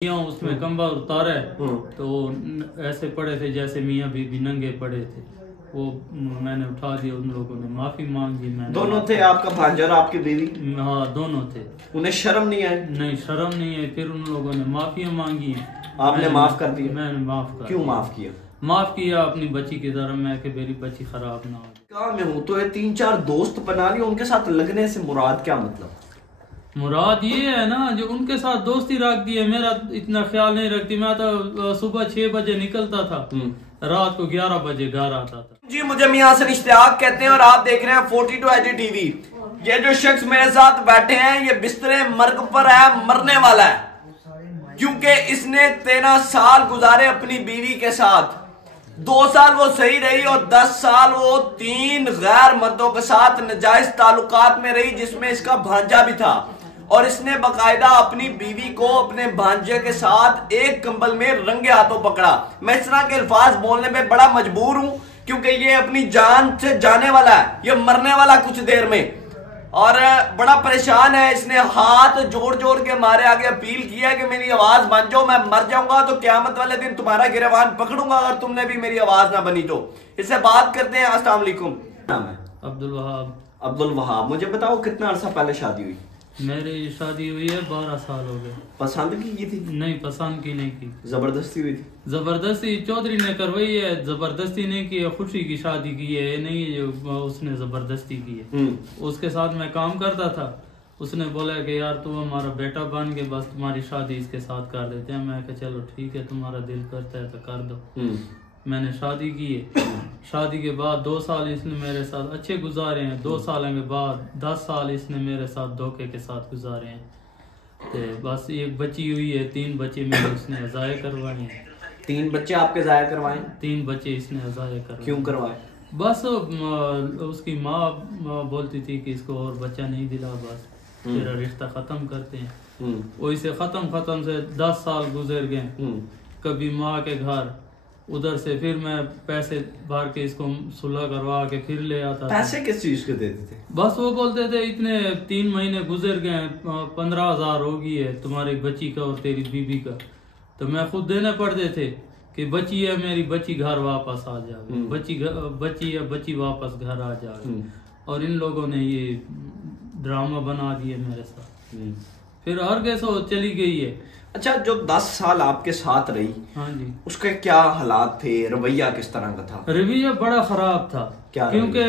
उसमें कंबा उतारा है तो ऐसे पड़े थे जैसे मियाँ बीबी नंगे पड़े थे। वो मैंने उठा दिया, उन लोगों ने माफी मांगी। मैंने दोनों थे, आपका भांजा और आपकी बीवी? हाँ दोनों थे। उन्हें शर्म नहीं आई? नहीं शर्म नहीं है। फिर उन लोगों ने माफिया मांगी है। आपने माफ कर दिया? मैंने माफ कर। क्यों माफ किया? माफ किया अपनी बच्ची की तरह, मैं कि मेरी बच्ची खराब ना हो। कहा मैं हूँ तो ये 3-4 दोस्त बना लिए, उनके साथ लगने से मुराद क्या मतलब? मुराद ये है ना जो उनके साथ दोस्ती रख दी है। मेरा इतना ख्याल नहीं रखती। मैं तो सुबह 6 बजे निकलता था, रात को 11 बजे घर आता था। जी मुझे मियां हसन इश्तियाक कहते हैं और आप देख रहे हैं 42 एच टीवी। ये जो शख्स मेरे साथ बैठे हैं ये बिस्तरे मर्ग पर है, मरने वाला है, क्योंकि इसने 13 साल गुजारे अपनी बीवी के साथ। 2 साल वो सही रही और 10 साल वो 3 गैर मर्दों के साथ नाजायज ताल्लुकात में रही, जिसमें इसका भांजा भी था। और इसने बकायदा अपनी बीवी को अपने भांजे के साथ एक कंबल में रंगे हाथों पकड़ा। मैं इस तरह के अल्फाज बोलने में बड़ा मजबूर हूं क्योंकि ये अपनी जान से जाने वाला है, ये मरने वाला कुछ देर में, और बड़ा परेशान है। इसने हाथ जोड़ जोड़ के हमारे आगे अपील किया कि मेरी आवाज बन जाओ, मैं मर जाऊंगा तो क्यामत वाले दिन तुम्हारा गिरबान पकड़ूंगा अगर तुमने भी मेरी आवाज ना बनी तो। इससे बात करते हैं। अस्सलाम वालेकुम। नाम है? अब्दुल वहाब। अब्दुल वहाब, मुझे बताओ कितना अरसा पहले शादी हुई? मेरी शादी हुई है 12 साल हो गए। पसंद की थी? नहीं पसंद की नहीं की, जबरदस्ती हुई थी? जबरदस्ती चौधरी ने करवाई है, जबरदस्ती नहीं की। खुशी की शादी की है, नहीं जो उसने जबरदस्ती की है। उसके साथ मैं काम करता था, उसने बोला कि यार तू हमारा बेटा बन के बस तुम्हारी शादी इसके साथ कर देते हैं। मैं कहा चलो ठीक है, तुम्हारा दिल करता है तो कर दो। मैंने शादी की है। शादी के बाद 2 साल इसने मेरे साथ अच्छे गुजारे हैं। 2 साल के बाद 10 साल इसने मेरे साथ धोखे के साथ गुजारे हैं। तो बस एक बच्ची हुई है, 3 बच्चे मेरे उसने अजाया करवाए हैं। 3 बच्चे आपके जाया करवाए? 3 बच्चे इसने अजाया करवाए। क्यों करवाए? बस उसकी माँ बोलती थी कि इसको और बच्चा नहीं दिला, बस तेरा रिश्ता खत्म करते हैं। वैसे खत्म से 10 साल गुजर गए। कभी माँ के घर, उधर से फिर मैं पैसे भर के इसको सुलह करवा के फिर ले आता। पैसे किस चीज के देते थे? बस वो बोलते थे इतने 3 महीने गुजर गए, 15,000 हो गई है तुम्हारी बच्ची का और तेरी बीबी का। तो मैं खुद देने पड़ते थे कि बच्ची है मेरी, बच्ची घर वापस आ जाए, बच्ची वापस घर आ जाए। और इन लोगों ने ये ड्रामा बना दिए मेरे साथ। फिर हर कैसे चली गई है। अच्छा, जो 10 साल आपके साथ रही, हाँ जी, उसके क्या हालात थे? रवैया किस तरह का था? रवैया बड़ा खराब था। क्या? क्योंकि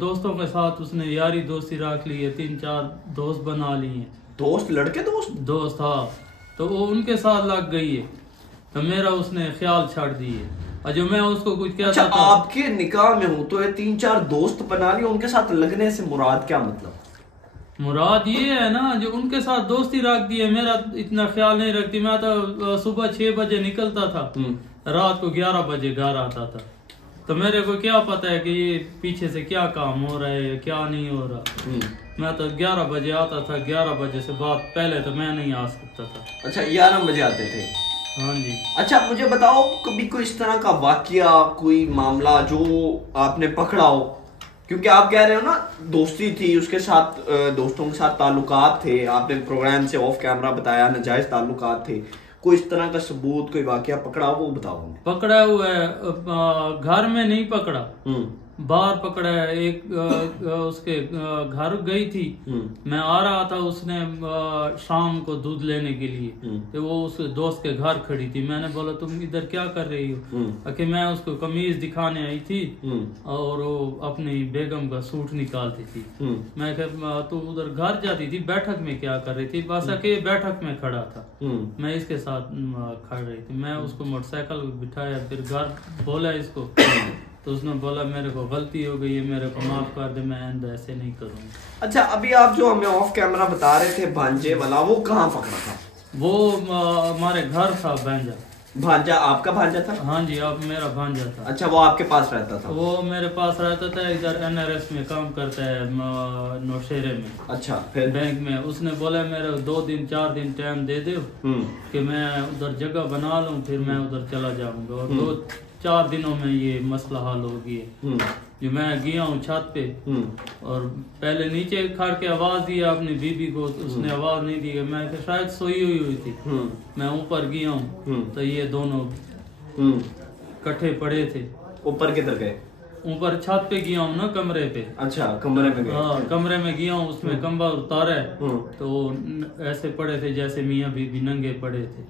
दोस्तों के साथ उसने यारी दोस्ती रख ली है, 3-4 दोस्त बना लिए हैं। दोस्त? लड़के दोस्त? हाँ, तो वो उनके साथ लग गई है, तो मेरा उसने ख्याल छाड़ दी है। और जो मैं उसको कुछ कहता अच्छा, था। आपके निकाह में हूँ तो ये 3-4 दोस्त बना लिए, उनके साथ लगने से मुराद क्या मतलब? मुराद ये है ना जो उनके साथ दोस्ती रख दी है। मेरा इतना ख्याल नहीं रखती। मैं तो सुबह 6 बजे निकलता था, रात को 11 बजे घर आता था। तो मेरे को क्या पता है कि ये पीछे से क्या काम हो रहा है क्या नहीं हो रहा। मैं तो 11 बजे आता था। 11 बजे से बाद पहले तो मैं नहीं आ सकता था। अच्छा, 11 बजे आते थे? हाँ जी। अच्छा, मुझे बताओ कभी कोई इस तरह का वाकया, कोई मामला जो आपने पकड़ा हो? क्योंकि आप कह रहे हो ना दोस्ती थी, उसके साथ दोस्तों के साथ ताल्लुकात थे, आपने प्रोग्राम से ऑफ कैमरा बताया नाजायज ताल्लुकात थे। कोई इस तरह का सबूत, कोई वाकया पकड़ा हो वो बताओ। पकड़ा हुआ है, घर में नहीं पकड़ा, बाहर पकड़ा है। एक उसके घर गई थी, मैं आ रहा था, उसने शाम को दूध लेने के लिए, तो वो उस दोस्त के घर खड़ी थी। मैंने बोला तुम इधर क्या कर रही हो? कि मैं उसको कमीज दिखाने आई थी और वो अपनी बेगम का सूट निकालती थी। मैं कहा तू उधर घर जाती थी, बैठक में क्या कर रही थी? बस अकेले बैठक में खड़ा था, मैं इसके साथ खड़ रही थी। मैं उसको मोटरसाइकिल बिठाया, फिर घर बोला इसको, तो उसने बोला मेरे को गलती हो गई है, मेरे को माफ कर दे, मैं आइंदा ऐसे नहीं करूँगा। अच्छा, अभी आप जो हमें ऑफ कैमरा बता रहे थे भांजे वाला, वो कहाँ पकड़ा था? वो हमारे घर था भांजा। भांजा आपका भांजा था? हाँ जी, अब मेरा भांजा था। अच्छा, वो आपके पास रहता था? वो मेरे पास रहता था, इधर NRS में काम करता है, नौशेरे में। अच्छा, फिर बैंक में। उसने बोला मेरे 2-4 दिन टाइम दे दो कि मैं उधर जगह बना लूँ, फिर मैं उधर चला जाऊंगा। और 2-4 दिनों में ये मसला हल हो गया। जो मैं गया हूँ छत पे और पहले नीचे खड़ के आवाज दी अपनी बीबी को, तो उसने आवाज नहीं दी। मैं शायद सोई हुई थी। मैं ऊपर गया हूँ तो ये दोनों इकट्ठे पड़े थे। ऊपर किधर गए? ऊपर छत पे गया हूँ ना, कमरे पे। अच्छा, कमरे में गए? हाँ, कमरे में गया हूँ, उसमें कंबल उतारा है तो ऐसे पड़े थे जैसे मियाँ बीबी नंगे पड़े थे।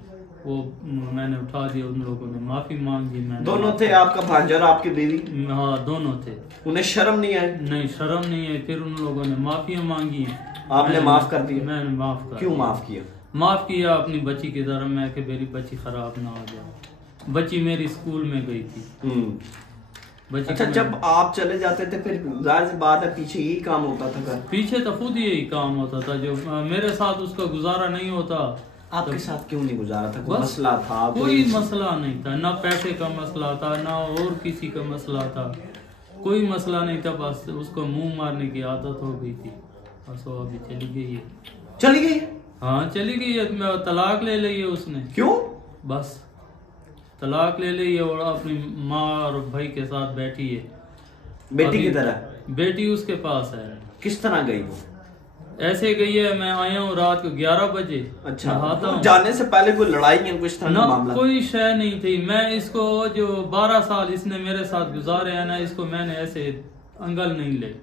वो मैंने उठा दिया, उन लोगों ने माफी मांगी। मैंने दोनों थे, आपका भांजा और आपकी बीवी? हाँ, दोनों थे। उन्हें शर्म नहीं आई? नहीं, शर्म नहीं है। फिर उन लोगों ने माफिया मांगी। आपने माफ कर दिया? मैंने माफ कर। क्यों माफ किया? माफ किया अपनी बच्ची की तरह, मैं कि मेरी बच्ची खराब ना हो जाए। बच्ची मेरी स्कूल में गई थी। अच्छा, जब आप चले जाते थे फिर जाहिर सी बात है पीछे यही काम होता था? पीछे तो खुद यही काम होता था। जो मेरे साथ उसका गुजारा नहीं होता। आपके साथ क्यों नहीं गुजारा था? कोई मसला था? कोई मसला नहीं था, ना पैसे का मसला था, ना और किसी का मसला था। कोई मसला नहीं था, बस उसको मुंह मारने की आदत हो गई थी। बस वो अभी चली गई है। चली गई? हाँ, चली गई है। तलाक ले ली है उसने। क्यों? बस तलाक ले ली है और अपनी माँ और भाई के साथ बैठी है। बेटी की तरह? बेटी उसके पास है। किस तरह गई वो? ऐसे गई है। मैं आया हूँ रात को 11 बजे। अच्छा, तो जाने से पहले कोई लड़ाई या कुछ था? ना, मामला कोई शय नहीं थी। मैं इसको जो 12 साल इसने मेरे साथ गुजारे हैं ना, इसको मैंने ऐसे अंगल नहीं ले।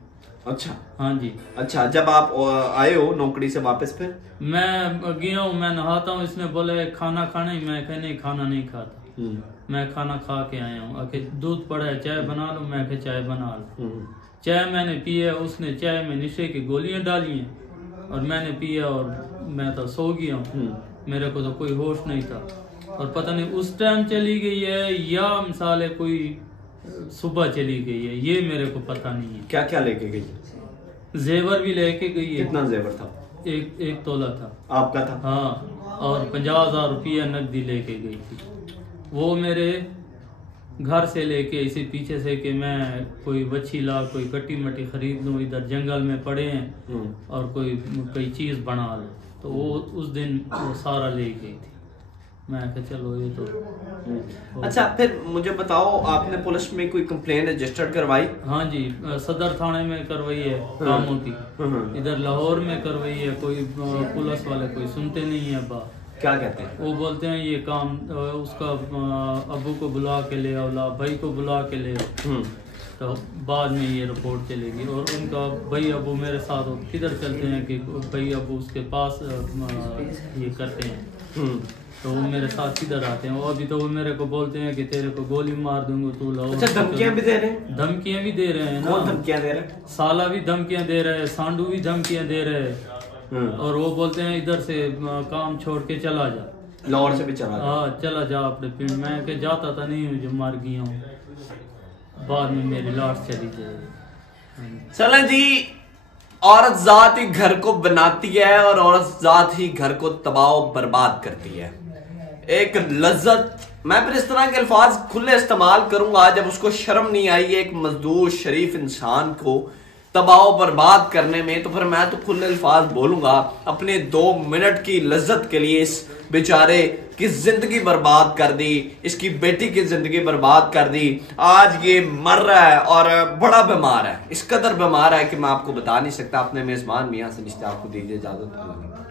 अच्छा। हाँ जी। अच्छा, जब आप आए हो नौकरी से वापस फिर? मैं गया हूँ, मैं नहाता हूँ। इसने बोले खाना खाना ही। मैं कह नहीं, खाना नहीं खाता। मैं खाना खा के आया हूँ। आके दूध पड़ा है, चाय बना लो। मैं कह चाय बना लो। चाय मैंने पी है। उसने चाय में नशे की गोलियां डाली हैं और मैंने पिया और मैं तो सो गया हूँ। मेरे को तो कोई होश नहीं था और पता नहीं उस टाइम चली गई है या मिसाल कोई सुबह चली गई है, ये मेरे को पता नहीं है। क्या क्या लेके गई? जेवर भी लेके गई है। कितना जेवर था? एक तोला था। आपका था? हाँ, और 50,000 रुपया नकदी लेके गई थी। वो मेरे घर से लेके इसी पीछे से कि मैं कोई वच्छी ला, कोई कट्टी मट्टी खरीद लूँ, इधर जंगल में पड़े हैं और कोई चीज बना लो, तो वो उस दिन वो सारा ले गई थी। मैं कहा चलो ये तो। अच्छा, फिर मुझे बताओ, आपने पुलिस में कोई कंप्लेन रजिस्टर्ड करवाई? हाँ जी, सदर थाने में करवाई है कामों की। इधर लाहौर में करवाई है। कोई पुलिस वाले कोई सुनते नहीं है बात। क्या कहते हैं? वो बोलते हैं ये काम उसका अबू को बुला के ले आओ, भाई को बुला के ले आओ, तो बाद में ये रिपोर्ट चलेगी। और उनका भाई अबू मेरे साथ किधर चलते हैं कि भाई अबू उसके पास ये करते हैं, तो वो मेरे साथ किधर आते हैं। और अभी तो वो मेरे को बोलते हैं कि तेरे को गोली मार दूंगा तू लाओ। अच्छा, धमकियां भी दे रहे हैं? धमकियां भी दे रहे हैं ना। कौन धमकियां दे रहे हैं? साला भी धमकियां दे रहे हैं, सांडू भी धमकियां दे रहे हैं। और वो बोलते हैं इधर से काम छोड़ के चला जा। लाहौर से भी चला जा? हाँ, चला जा अपने पिंड। मैं के जाता था नहीं हूँ, जो मर गया हूँ। बाद में मेरी लाश चली जाएगी। चलें जी, औरत जात ही घर को बनाती है और औरत जात ही घर को तबाह बर्बाद करती है। एक लज्जत, मैं फिर इस तरह के अल्फाज खुले इस्तेमाल करूंगा जब उसको शर्म नहीं आई एक मजदूर शरीफ इंसान को तबाह बर्बाद करने में, तो फिर मैं तो खुले अल्फाज बोलूंगा। अपने 2 मिनट की लज्जत के लिए इस बेचारे की जिंदगी बर्बाद कर दी, इसकी बेटी की जिंदगी बर्बाद कर दी। आज ये मर रहा है और बड़ा बीमार है, इस कदर बीमार है कि मैं आपको बता नहीं सकता। अपने मेजबान मियां से आपको दीजिए इजाजत।